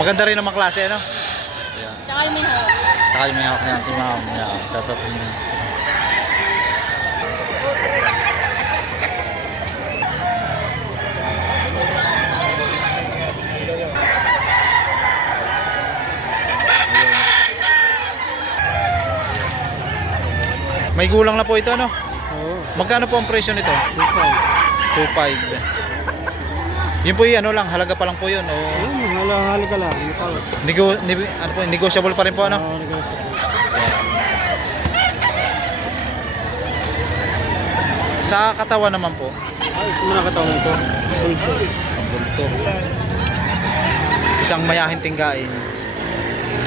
Maganda rin naman klase, ano? Ayan. Tsaka yung may hawak. Saka yung may hawak niyan, si ma'am. Ayan, shout out niya. May gulang na po ito, ano? Oo. Magkano po ang presyo nito? 2.5. Yun po yung ano lang, halaga pa lang po yun. O, Halo ka lang. ano po, negotiable pa rin po, ano? Sa katawan naman po, Ay, ito mo nakatawan ko. Bulto. ang bulto. Isang mayahin tinggain.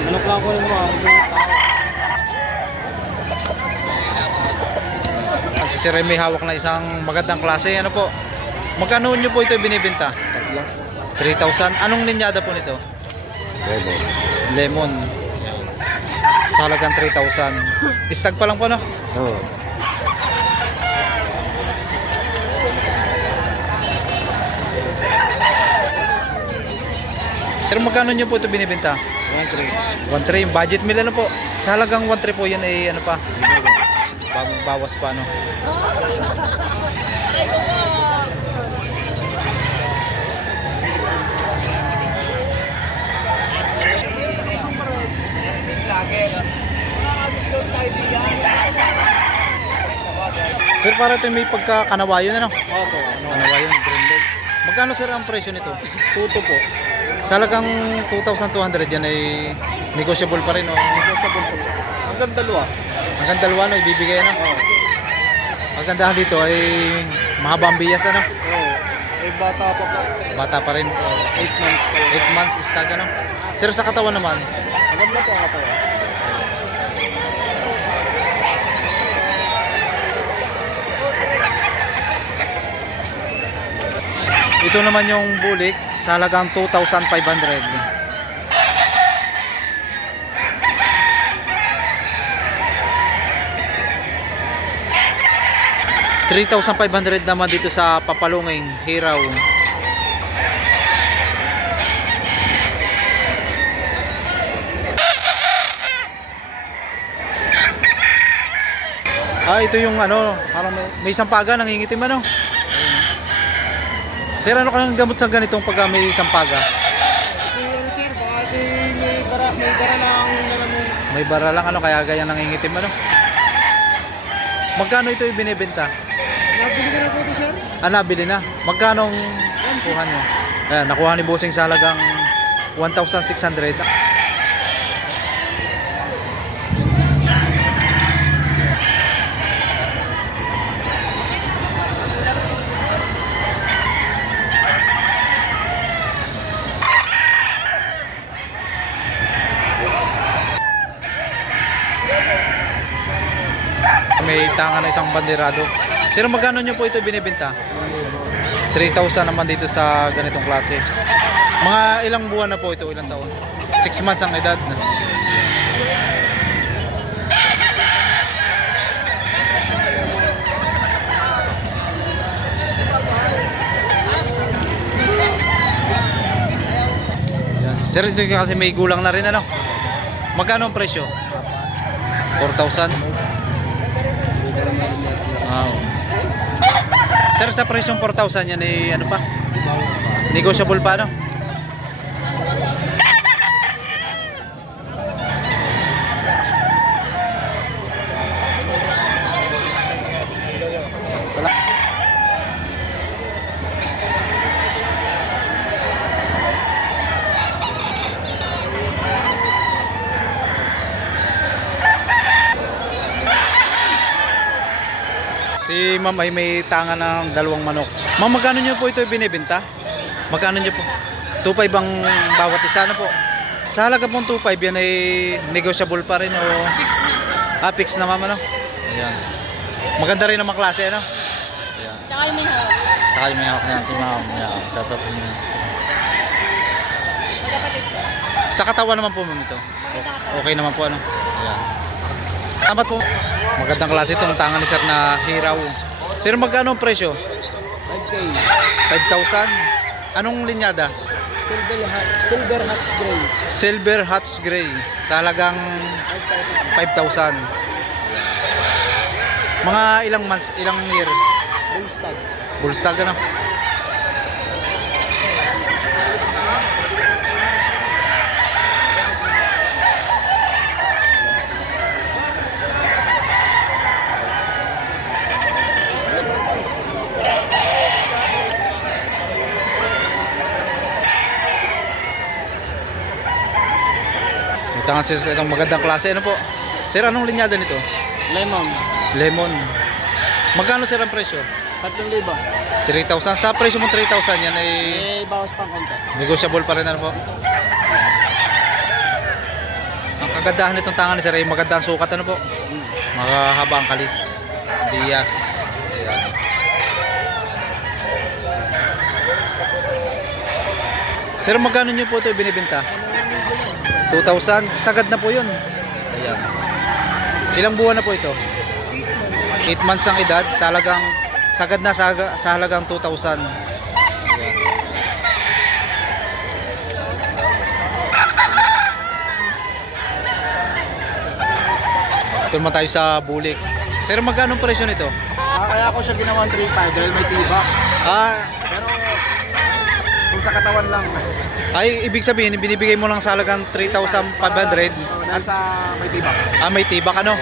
Manok lang ko yung mga At si Sir may hawak na isang magandang klase. Ano po? Magkano nyo po ito binibenta? 3,000. Anong linyada po nito? Lemon. Sa halagang 3,000. Istag pa lang po, no? Oo. Pero magkano nyo po ito binibenta? 1,300. Yung budget meal ano po? Sa halagang 1,300 po yan ay ano pa? Bawas pa, no? Sir, para ito may pagkakanawayon, ano? Opo. Kanawayon, green legs. Magkano sir ang presyo nito? Tuto po. Sa halagang 2,200 yan ay negotiable pa rin, o? Negotiable po. Hanggang dalawa. Hanggang dalawa, no? Ibibigay, ano? Ang gandahan dito ay mahabang biyas, ano? Oo. Eh, bata pa po. Bata pa rin. 8 months pa. 8 months istag, ano? Sir, sa katawan naman, Maganda po ang katawan. ito naman yung bulik sa halagang 2,500. 3,500 naman dito sa Papalunging, Hiraw. Ito yung ano, parang may sampaga, nangingitim, ano? Sir, ano kang gamot sa ganitong pagka may sampaga? Ano sir, baka may bara lang nila mo. May bara lang, ano, kaya ganyan nangingitim, ano? Magkano ito ibinebenta? Nabili ka na po ito sir? Nabili na. Magkano ang kuha nyo? Ayan, nakuha ni Bossing sa halagang 1,600. May tanga na isang banderado. Sir, magkano nyo po ito binibenta? 3,000 naman dito sa ganitong klase. Mga ilang buwan na po ito, ilang taon? 6 months ang edad. Yan. Sir, ito kasi may gulang na rin, ano? Magkano ang presyo? 4,000? Wow. Sir, sa presyong 4,000 yan ay ano pa? Negotiable pa, no? Si ma'am ay may tanga ng dalawang manok. Ma'am, magkano nyo po ito binibenta? Magkano nyo po? 2,500 ang bawat isa, na po? Sa halaga pong 2,500 yan ay negotiable pa rin, o fix na ma'am, ano? Ayan. Maganda rin naman klase, ano? Ayan. Tsaka yung may hawak. Saka yung may hawak niyan, si ma'am. Ayan. Shout out niya. Magkapatid ko. Sa katawan naman po ma'am ito. Maganda ka. Okay naman po, ano? Ayan. Tamat po. Magandang klase itong tanga ni sir na Hiraw. Sir, magkano ang presyo? 5K. 5,000. Anong linyada? Silver Hatch Gray. Silver Hatch Gray sa halagang 5,000. Mga ilang months, ilang years? Bullstag. Bullstag ano? Ito nga sir, itong magandang klase. Ano po? Sir, anong linyada nito? Lemon. Lemon. Magkano sir ang presyo? 3,000. 3,000. Sa presyo mo 3,000 yan ay Bawas pang konti. negotiable pa rin ano po. Ang kagandahan nitong tangan ni sir ay magandang sukat ano po. Mahaba ang kalis. Bias. Ayan. Sir, magkano nyo po ito binibenta? 2,000. Sagad na po yun. Ayan. Ilang buwan na po ito? 8 months ang edad. Sa halagang, sagad na sa halagang 2,000. Ayan. Ito naman tayo sa bulik. Sir, magkano ang presyo nito? Kaya ako siya ginawang 3,500 dahil may tibak. Pero kung sa katawan lang. Ay, ibig sabihin, binibigay mo lang sa halagang 3,500. Dahil sa may tibak. May tibak ano?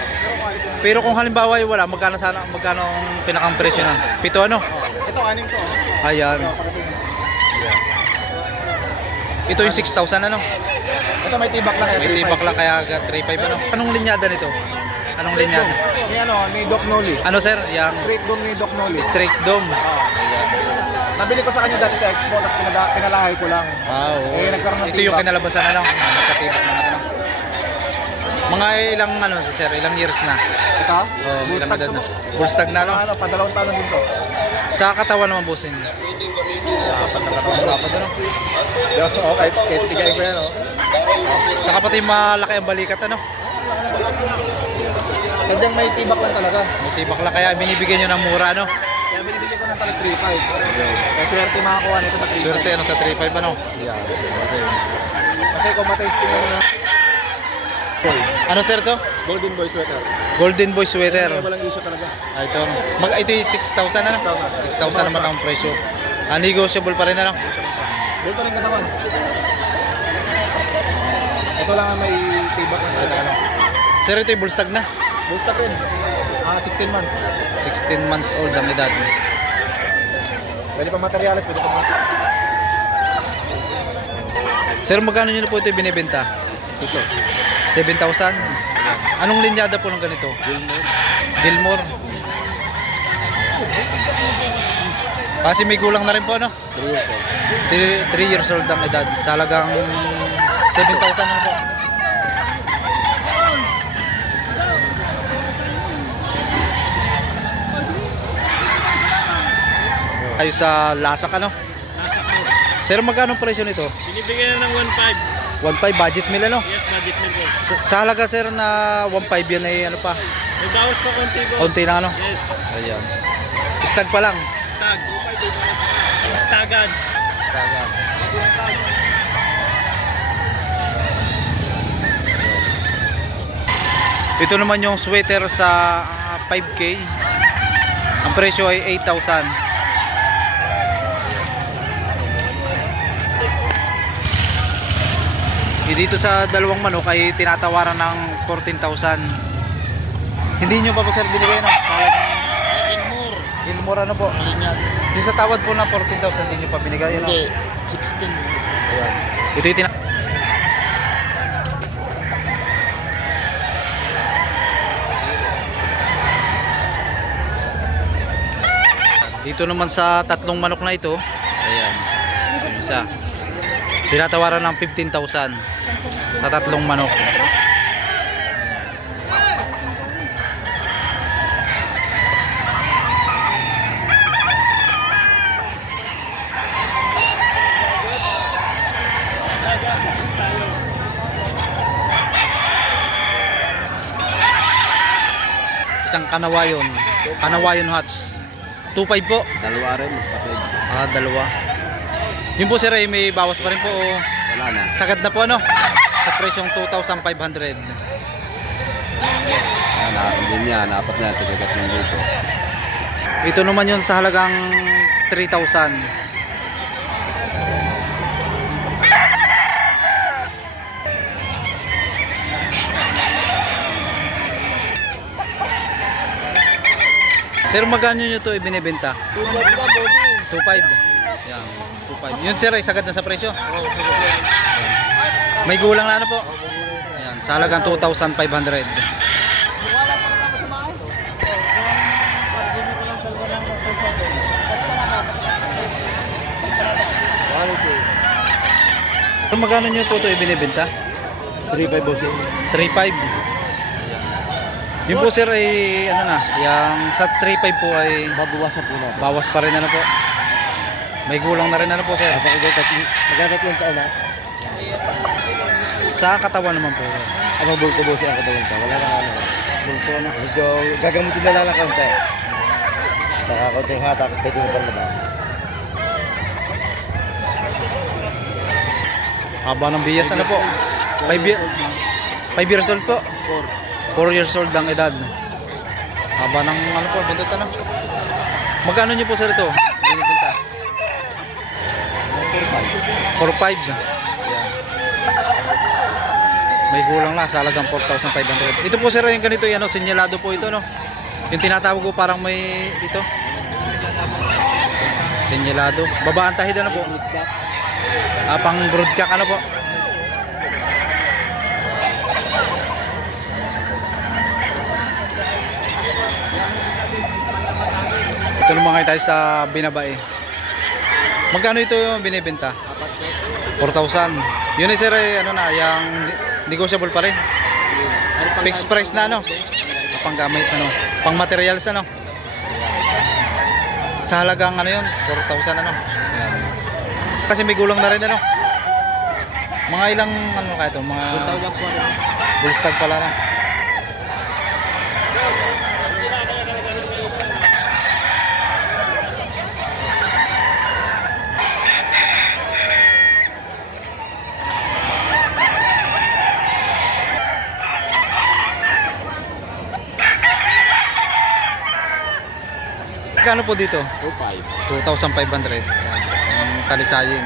Pero kung halimbawa ay wala, magkano ang pinakang presyo na? 7 ano? Ito, anim to. Ayan. Ito yung 6,000 ano? Ito may tibak lang kaya May tibak lang kaya 3,500 ano? Anong linyada nito? Anong linyada? Ni Doc Noli. Ano sir? Yang Straight dome ni Doc Noli. straight dome. Ayan. Nabili ko sa kanya dati sa Expo, tapos pinalahay ko lang. Oo. Nagkaroon ng Ito yung tibak. kinalabasan ano? Nakatibak naman ano? Mga ilang ano sir? Ilang years na? Ito? Oh, ilang Bullstag edad to. na? Bullstag na no? Pa 2 taon na din to. Sa katawan naman bossing. Okay, kaya titigayin ko yan, oh. Saka pati malaki ang balikat ano? Sadyang may tibak lang talaga. May tibak lang kaya binibigyan nyo ng mura ano? Kaya binibigyan ko ng palit 3,500. Kaya swerte makakuha nito sa 3,500. Swerte ano sa 3,500 ano? Yeah. Kasi kung matesting mo na Ano sir to? Golden Boy sweater. Golden Boy sweater. Walang issue talaga. Ito. Ito yung 6,000 ano? 6,000 naman ang presyo. Negotiable pa rin ano? Dito rin katawan. Ito lang ang may tibak na talaga. Ano? Sir, ito yung bullstag na. Bullstag rin. 16 months. 16 months old ang edad. Pwede pa materials, pwede pa materials. Sir, magkano nyo na po ito binibenta? Ito. 7,000. Anong linyada po ng ganito? Gilmore. Kasi may gulang na rin po ano? 3 years old. 3 years old ang edad. Sa halagang 7,000 ano po? Ay sa Lasak ano? Sir, magkano ang presyo nito? Binibigyan na ng 1.5. 1.5 budget meal ano? Yes, budget meal po. Sa halaga sir na 1.5 yan ay ano pa? May bawas pa konti po. Konti na ano? Yes. Ayan. Stag pa lang. Stag. Stagan. Stagan. Ito naman yung sweater sa 5K. Ang presyo ay 8,000. Dito sa dalawang manok ay tinatawaran ng 14,000. Hindi nyo pa po sir binigay no? Gilmore. Gilmore ano po? Di sa tawad po na 14,000 hindi nyo pa binigay no? Hindi. 16. Ayan. Ito yung Dito naman sa tatlong manok na ito, ayan, ito yung isa. Tinatawaran ng 15,000 sa tatlong manok. Isang Kanawayon Hats. 2.5 po. Dalawa rin. Dalawa. Yun po sir, may bawas pa rin po. Wala na. Sagad na po ano? Sa presyong 2,500. Hindi niya, napat na tigagat ng dito. Ito naman yun sa halagang 3,000. Sir, magkano nyo ito ibinibenta? 2.5. Yan, 2.5. Yun sir, ay sagad na sa presyo. May gulang na ano po? Ayan, sa halagang 2,500. Sir, magkano nyo po ito ibinibenta? 3.5 bossing. 3.5. Yun po sir ay ano na, yung sa 3.5 po ay Babawasan po natin. bawas pa rin ano po. May gulang na rin ano po sir. Magkatatlong taon na. Sa katawan naman po. Ano bulto bossing ang katawan ka? Wala na ano. Bulto na. Medyo gagamutin na lang ng kaunti. Saka kaunting hatak, pwede mo pang naman. Haba ng biyas ano po. 5 years old po. 4 years old ang edad. Haba ng ano po, buntot ano. Magkano nyo po sir ito? Binibenta. 4.5. Yan. May gulang na sa halagang 4,500. Ito po sir yung ganito yan, sinyalado po ito no. Yung tinatawag ko parang may dito. Sinyalado. Babaan tahid ano po? Pang broodcock ano po? Ito naman kayo tayo sa binabae. Magkano ito yung binibenta? 4,000. Yun ay sir ay ano na, yung negotiable pa rin. Fixed price na ano. Pang gamit ano, pang materials ano. Sa halagang ano yun, 4,000 ano. Yan. Kasi may gulang na rin ano. Mga ilang ano kaya ito, mga full stag pala na. Kano po dito? 2.5. 2,500. Ang talisayin.